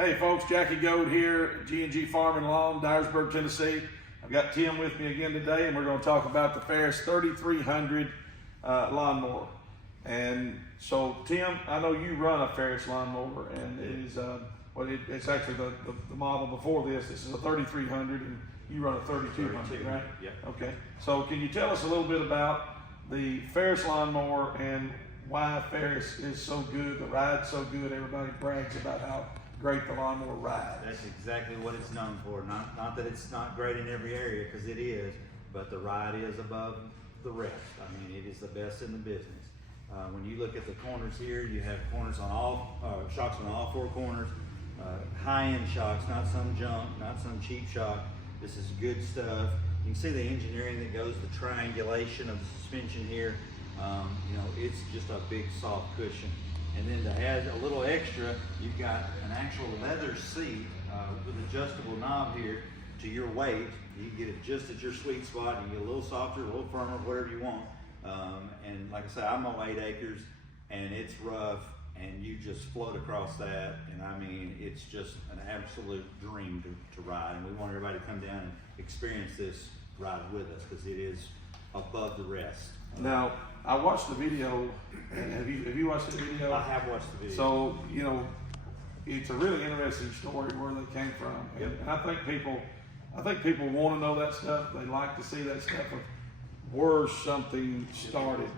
Hey folks, Jackie Gold here, G&G Farm and Lawn, Dyersburg, Tennessee. I've got Tim with me again today, and we're going to talk about the Ferris 3300 lawnmower. And so, Tim, I know you run a Ferris lawnmower, and it is it's actually the model before this. This is a 3300, and you run a 3200, right? Yep. Okay. So, can you tell us a little bit about the Ferris lawnmower and why Ferris is so good, the ride's so good? Everybody brags about how great the lawnmower rides. That's exactly what it's known for. Not that it's not great in every area, because it is, but the ride is above the rest. I mean, it is the best in the business. When you look at the corners here, you have corners on all, shocks on all four corners, high-end shocks, not some junk, not some cheap shock. This is good stuff. You can see the engineering that goes, the triangulation of the suspension here. You know, it's just a big soft cushion. And then to add a little extra, you've got an actual leather seat with adjustable knob here to your weight. You get it just at your sweet spot, and you get a little softer, a little firmer, whatever you want. And like I said, I'm on 8 acres, and it's rough, and you just float across that. And I mean, it's just an absolute dream to ride. And we want everybody to come down and experience this ride with us, because it is above the rest. Now, I watched the video. Have you watched the video? I have watched the video. So, you know, it's a really interesting story where they came from. Yep. And I think people want to know that stuff. They like to see that stuff of where something started.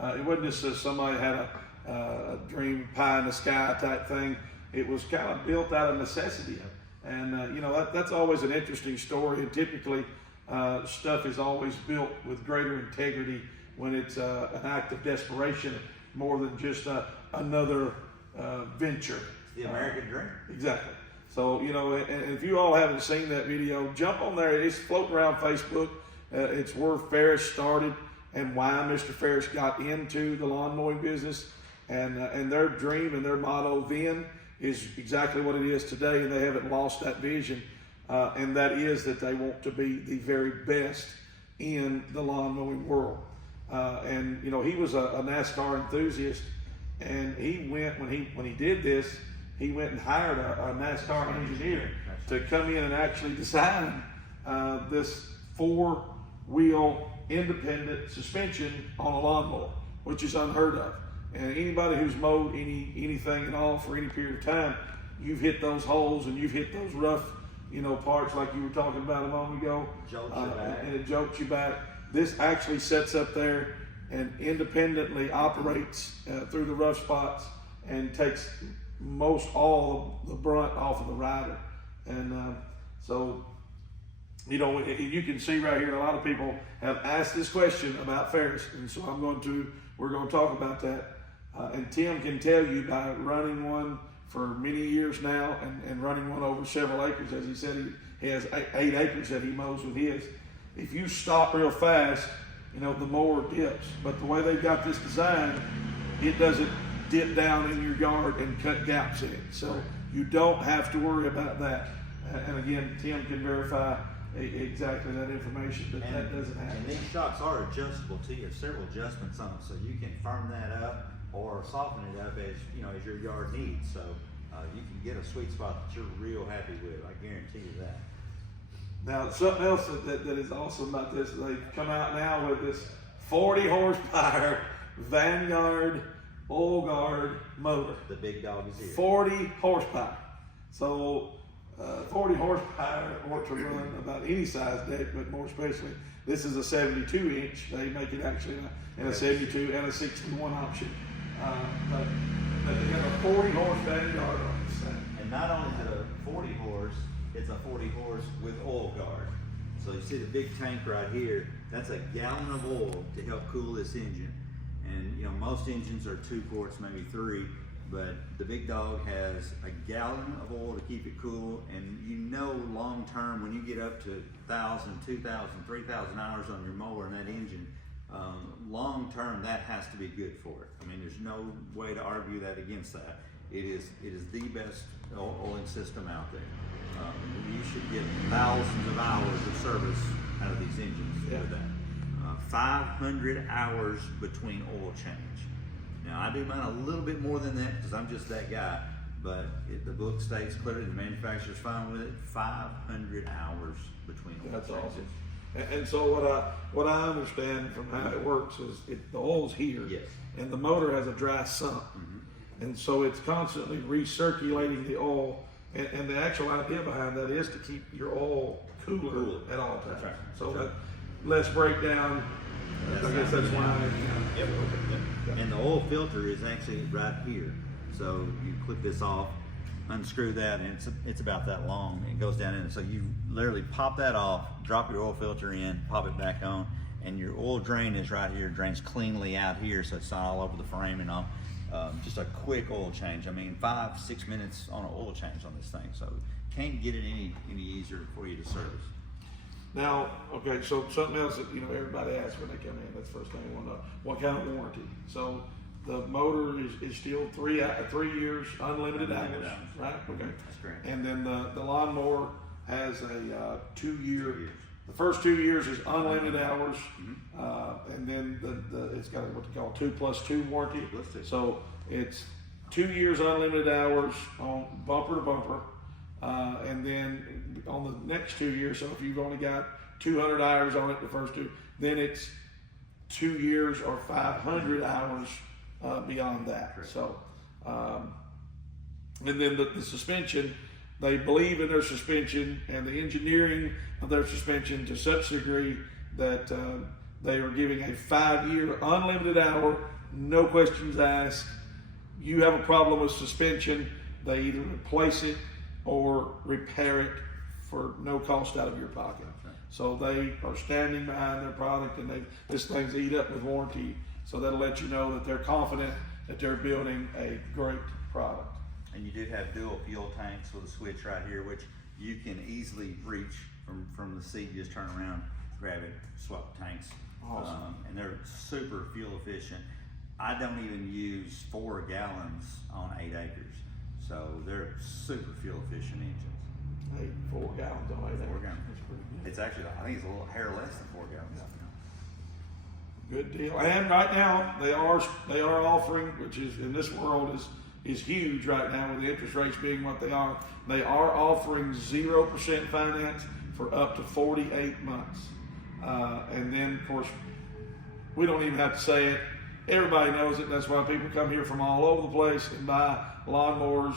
It wasn't just that somebody had a dream pie in the sky type thing. It was kind of built out of necessity. And, you know, that's always an interesting story. And typically, stuff is always built with greater integrity when it's an act of desperation more than just another venture. It's the American dream. Exactly. So, you know, and if you all haven't seen that video, jump on there. It's floating around Facebook. It's where Ferris started and why Mr. Ferris got into the lawn mowing business. And their dream and their motto then is exactly what it is today, and they haven't lost that vision. And that is that they want to be the very best in the lawn mowing world. And you know, he was a NASCAR enthusiast, and he went when he did this, he went and hired a NASCAR engineer to come in and actually design this 4-wheel independent suspension on a lawnmower, which is unheard of. And anybody who's mowed anything at all for any period of time, you've hit those holes and you've hit those rough, you know, parts like you were talking about a moment ago. Jolts you back. And it jolts you back. This actually sets up there and independently operates through the rough spots and takes most all of the brunt off of the rider. And so, you know, you can see right here, a lot of people have asked this question about Ferris, and so we're going to talk about that. And Tim can tell you, by running one for many years now and running one over several acres, as he said, he has 8 acres that he mows with his. If you stop real fast, you know, the mower dips. But the way they've got this design, it doesn't dip down in your yard and cut gaps in it. So you don't have to worry about that. And again, Tim can verify exactly that information, that doesn't happen. And these shocks are adjustable too. You have several adjustments on them, so you can firm that up or soften it up as you know, as your yard needs. So you can get a sweet spot that you're real happy with. I guarantee you that. Now, something else that is awesome about this, they come out now with this 40 horsepower Vanguard oil guard motor. The big dog is here. 40 horsepower. So 40 horsepower ought to run about any size deck, but more especially, this is a 72 inch. They make it actually in a 72 and a 61 option. But they got a 40 horse Vanguard on this thing. And not only is it a 40 horse, it's a 40 horse with oil guard. So you see the big tank right here, that's a gallon of oil to help cool this engine. And you know, most engines are 2 quarts, maybe 3, but the big dog has a gallon of oil to keep it cool. And you know, long term, when you get up to 1,000, 2,000, 3,000 hours on your mower and that engine, long term, that has to be good for it. I mean, there's no way to argue that against that. It is the best oiling system out there. You should get thousands of hours of service out of these engines with that. 500 hours between oil change. Now, I do mine a little bit more than that because I'm just that guy, but the book states clearly the manufacturer's fine with it. 500 hours between oil That's changes. awesome. And so what I understand from how it works is the oil's here, Yes. and the motor has a dry sump, and so it's constantly recirculating the oil. And the actual idea behind that is to keep your oil cooler at all times. That's right. So that less breakdown. I guess that's why. Yep. And the oil filter is actually right here. So you clip this off, unscrew that, and it's about that long. It goes down in. So you literally pop that off, drop your oil filter in, pop it back on, and your oil drain is right here. It drains cleanly out here, so it's not all over the frame and all. Just a quick oil change. I mean, 5-6 minutes on an oil change on this thing. So can't get it any easier for you to service. Now, okay, so something else that everybody asks when they come in. That's the first thing they want to know: what kind of warranty? So the motor is still 3 years, unlimited hours, right? Okay, That's correct. And then the lawnmower has a 2 year. The first 2 years is unlimited hours, and then it's got what they call 2+2 warranty. 2+2. So it's 2 years unlimited hours on bumper to bumper, and then on the next 2 years. So if you've only got 200 hours on it the first two, then it's 2 years or 500 hours beyond that. Correct. So, and then the suspension. They believe in their suspension and the engineering of their suspension to such a degree that they are giving a 5-year unlimited hour, no questions asked. You have a problem with suspension, they either replace it or repair it for no cost out of your pocket. So they are standing behind their product, and this thing's eat up with warranty. So that'll let you know that they're confident that they're building a great product. And you do have dual fuel tanks with a switch right here, which you can easily reach from the seat. You just turn around, grab it, swap tanks. Awesome. And they're super fuel efficient. I don't even use 4 gallons on 8 acres. So they're super fuel efficient engines. 4 gallons on 8 4 acres. gallons. That's pretty good. It's actually, I think it's a little hair less than 4 gallons. Good deal. And right now they are offering, which is in this world is huge right now with the interest rates being what they are. They are offering 0% finance for up to 48 months. And then of course, we don't even have to say it. Everybody knows it. That's why people come here from all over the place and buy lawnmowers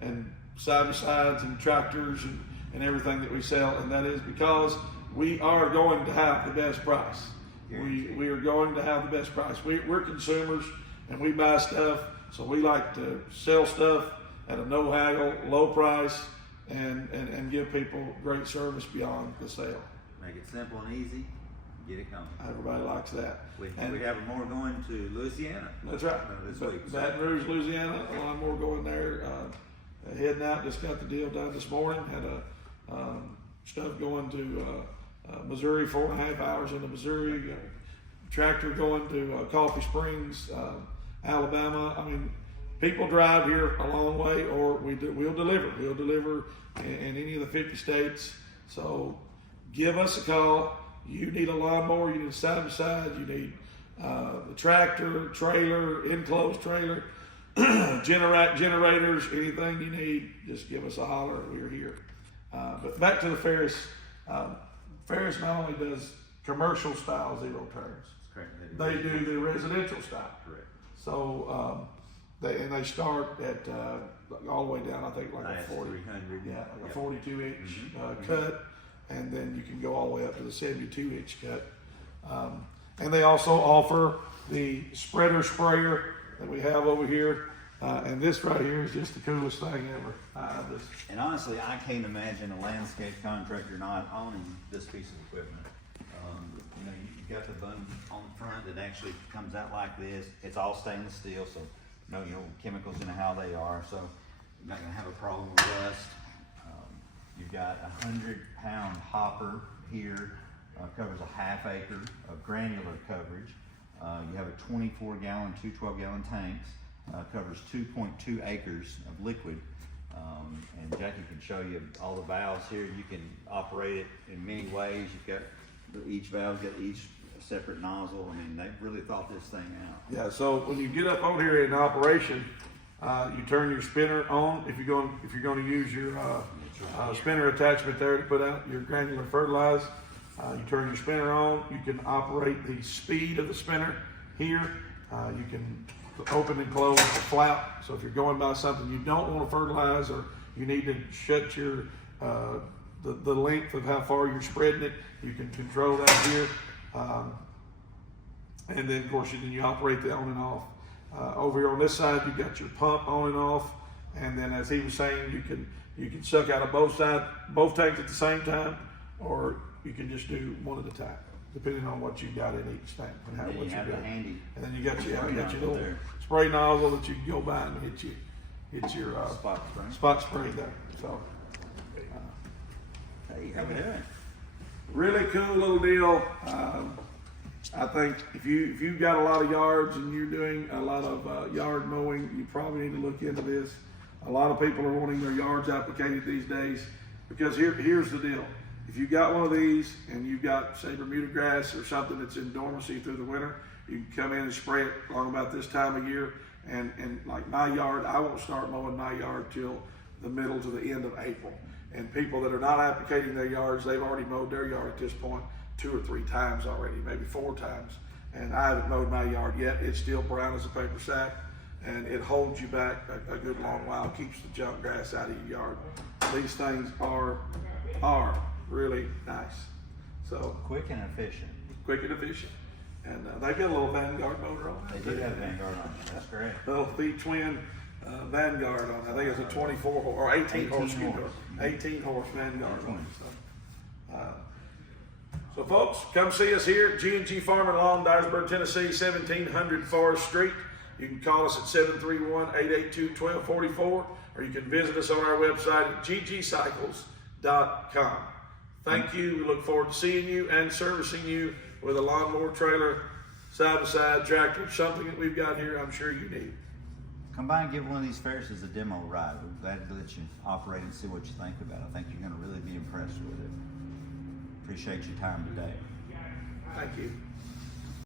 and side-by-sides and tractors and everything that we sell. And that is because we are going to have the best price. We are going to have the best price. We're consumers and we buy stuff. So we like to sell stuff at a no haggle, low price, and give people great service beyond the sale. Make it simple and easy, get it coming. Everybody likes that. We have more going to Louisiana. That's right. This week. Baton Rouge, Louisiana, a lot more going there. Heading out, just got the deal done this morning. Had stuff going to Missouri, 4.5 hours into Missouri. Tractor going to Coffee Springs, Alabama. I mean, people drive here a long way, or we'll deliver. We'll deliver in any of the 50 states. So give us a call. You need a lawnmower, you need a side-by-side, you need a tractor, trailer, enclosed trailer, generators, anything you need, just give us a holler. We're here. But back to the Ferris. Ferris not only does commercial style zero turns, Correct. they do the residential style. Correct. So they start at all the way down, I think like a 40, 300. yeah, like a 42 inch cut, and then you can go all the way up to the 72 inch cut. And they also offer the spreader sprayer that we have over here. And this right here is just the coolest thing ever. And honestly, I can't imagine a landscape contractor not owning this piece of equipment. You know, you've got the button on the front that actually comes out like this. It's all stainless steel, so no chemicals in how they are. So you're not gonna have a problem with rust. You've got a 100-pound hopper here, covers a half acre of granular coverage. You have a 24-gallon, 2 12-gallon tanks. Covers 2.2 acres of liquid, and Jackie can show you all the valves here. You can operate it in many ways. You've got each valve, got each separate nozzle. I mean, they really thought this thing out. Yeah, so when you get up on here in operation, You turn your spinner on if you're going to use your spinner attachment there to put out your granular fertilizer. You turn your spinner on. You can operate the speed of the spinner here. You can open and close the flap. So if you're going by something you don't want to fertilize, or you need to shut your the length of how far you're spreading it, you can control that here. And then of course then you operate the on and off. Over here on this side, you've got your pump on and off, and then as he was saying, you can suck out of both tanks at the same time, or you can just do one at a time, depending on what you got in each tank and how what you got. Handy. And then you got your little spray nozzle that you can go by and hit your spot spray there. So, hey, how we doing? really cool little deal. I think if you've got a lot of yards and you're doing a lot of yard mowing, you probably need to look into this. A lot of people are wanting their yards applicated these days, because here's the deal. If you've got one of these and you've got, say, Bermuda grass or something that's in dormancy through the winter, you can come in and spray it along about this time of year. And like my yard, I won't start mowing my yard till the middle to the end of April. And people that are not applicating their yards, they've already mowed their yard at this point 2 or 3 times already, maybe 4 times. And I haven't mowed my yard yet. It's still brown as a paper sack, and it holds you back a good long while, keeps the junk grass out of your yard. These things are really nice. So Quick and efficient. quick and efficient. And they got a little Vanguard motor on it. They do have Vanguard on it. That's great. Little V-twin Vanguard on it. I think it's a 24 or 18 horse. 18 horse Vanguard. So folks, come see us here at G&G Farm and Lawn, Dyersburg, Tennessee, 1700 Forest Street. You can call us at 731-882-1244, or you can visit us on our website at ggcycles.com. Thank you. We look forward to seeing you and servicing you with a lawnmower trailer, side-by-side tractor, something that we've got here I'm sure you need. Come by and give one of these Ferris a demo ride. We're glad to let you operate and see what you think about it. I think you're going to really be impressed with it. Appreciate your time today. Thank you.